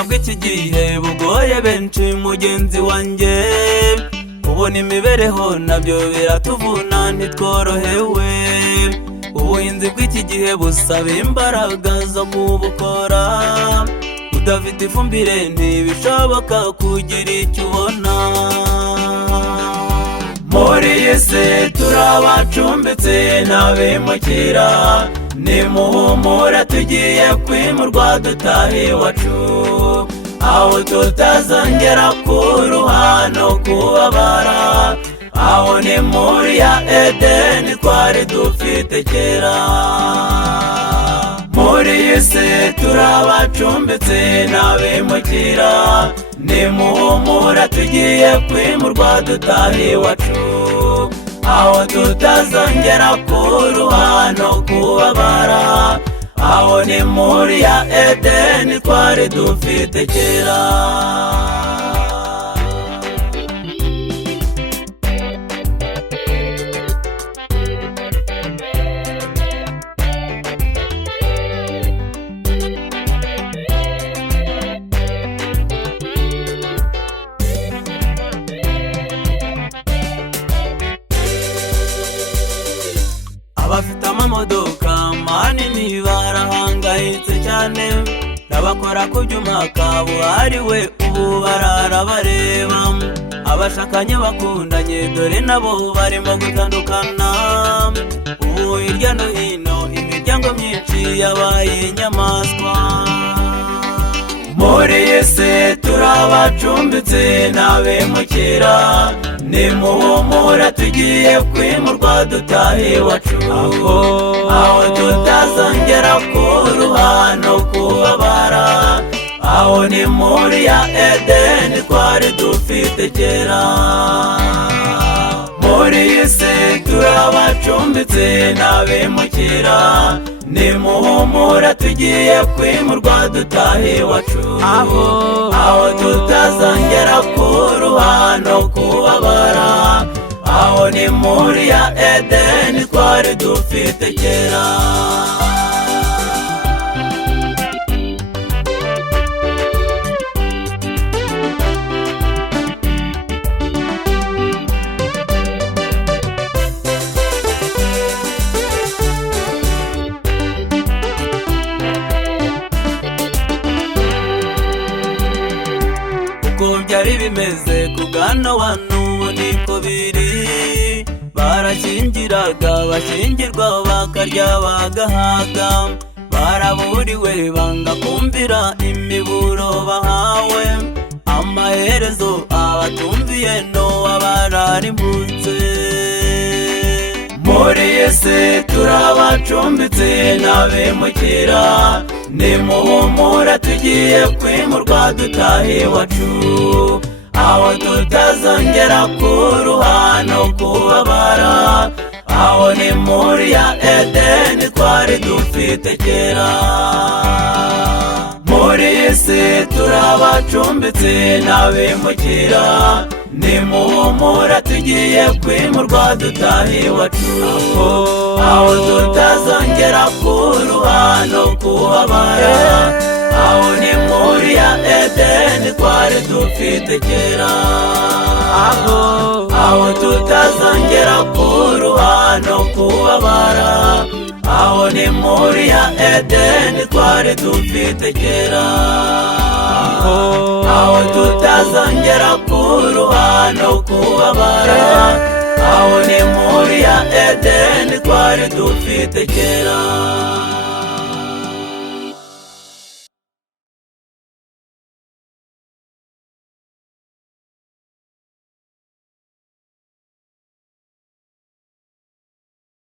ubuzima bw'iki gihe bugoye benshi mugenzi wanjye, kubona imibereho nabyo biratuvuna ntitworohewe. Ubuhinzi bw'iki gihe busaba imbaraga zo kubukora, udafite ifumbire ntibishoboka kugira icyo ubona. Muri iyi si turabacumbitse n'abimukira, nimuhumure tugiye kwimurwa dutaha iwacu, aho tutazongera kuruha no kubabara, aho ni muri ya Edeni twari dufite kera. Muri iyi si turabacumbitse n'abimukira, nimuhumure tugiye kwimurwa dutaha iwacu, aho tutazongera kuruha no kubabara, aho ni muri ya Edeni twari dufite kera. Abafite amamodoka manini barahangayitse cyane, n'abakora ku byuma kabuhariwe ubu barara bareba. Abashakanye bakundanye dore nabo barimo gutandukana, ubu hirya no hino imiryango myinshi yabaye inyamaswa. Muri iyi si turabacumbitse n'abimukira, nimuhumure tugiye kwimurwa dutaha iwacu, aho tutazongera kuruha no kubabara, aho ni muri ya Edeni twari dufite kera. Muri iyi si turabacumbitse n'abimukira, nimuhumure tugiye kwimurwa dutaha iwacu, aho tutazongera kuruha no kubabara, aho ni muri ya Edeni twari dufite kera. Uko byari bimeze ku bwana wa n'ubu niko biri, barashyingiraga bashyingirwa bakarya bagahaga, baraburiwe banga kumvira imiburo bahawe, amaherezo abatumviye Nowa bararimbutse. Muri iyi si turabacumbitse n'abimukira, nimuhumure tugiye kwimurwa dutaha iwacu, aho tutazongera kuruha no kubabara, aho ni muri ya Edeni twari dufite kera. Muri iyi si turabacumbitse n'abimukira, nimuhumure tugiye kwimurwa dutaha iwacu, aho tutazongera kuruha no kubabara, aho ni muri ya Edeni twari dufite kera. Aho tutazongera kuruha no kubabara, aho ni muri ya Edeni twari dufite kera. Aho tutazongera kuruha no kubabara, aho ni muri ya Edeni twari dufite kera.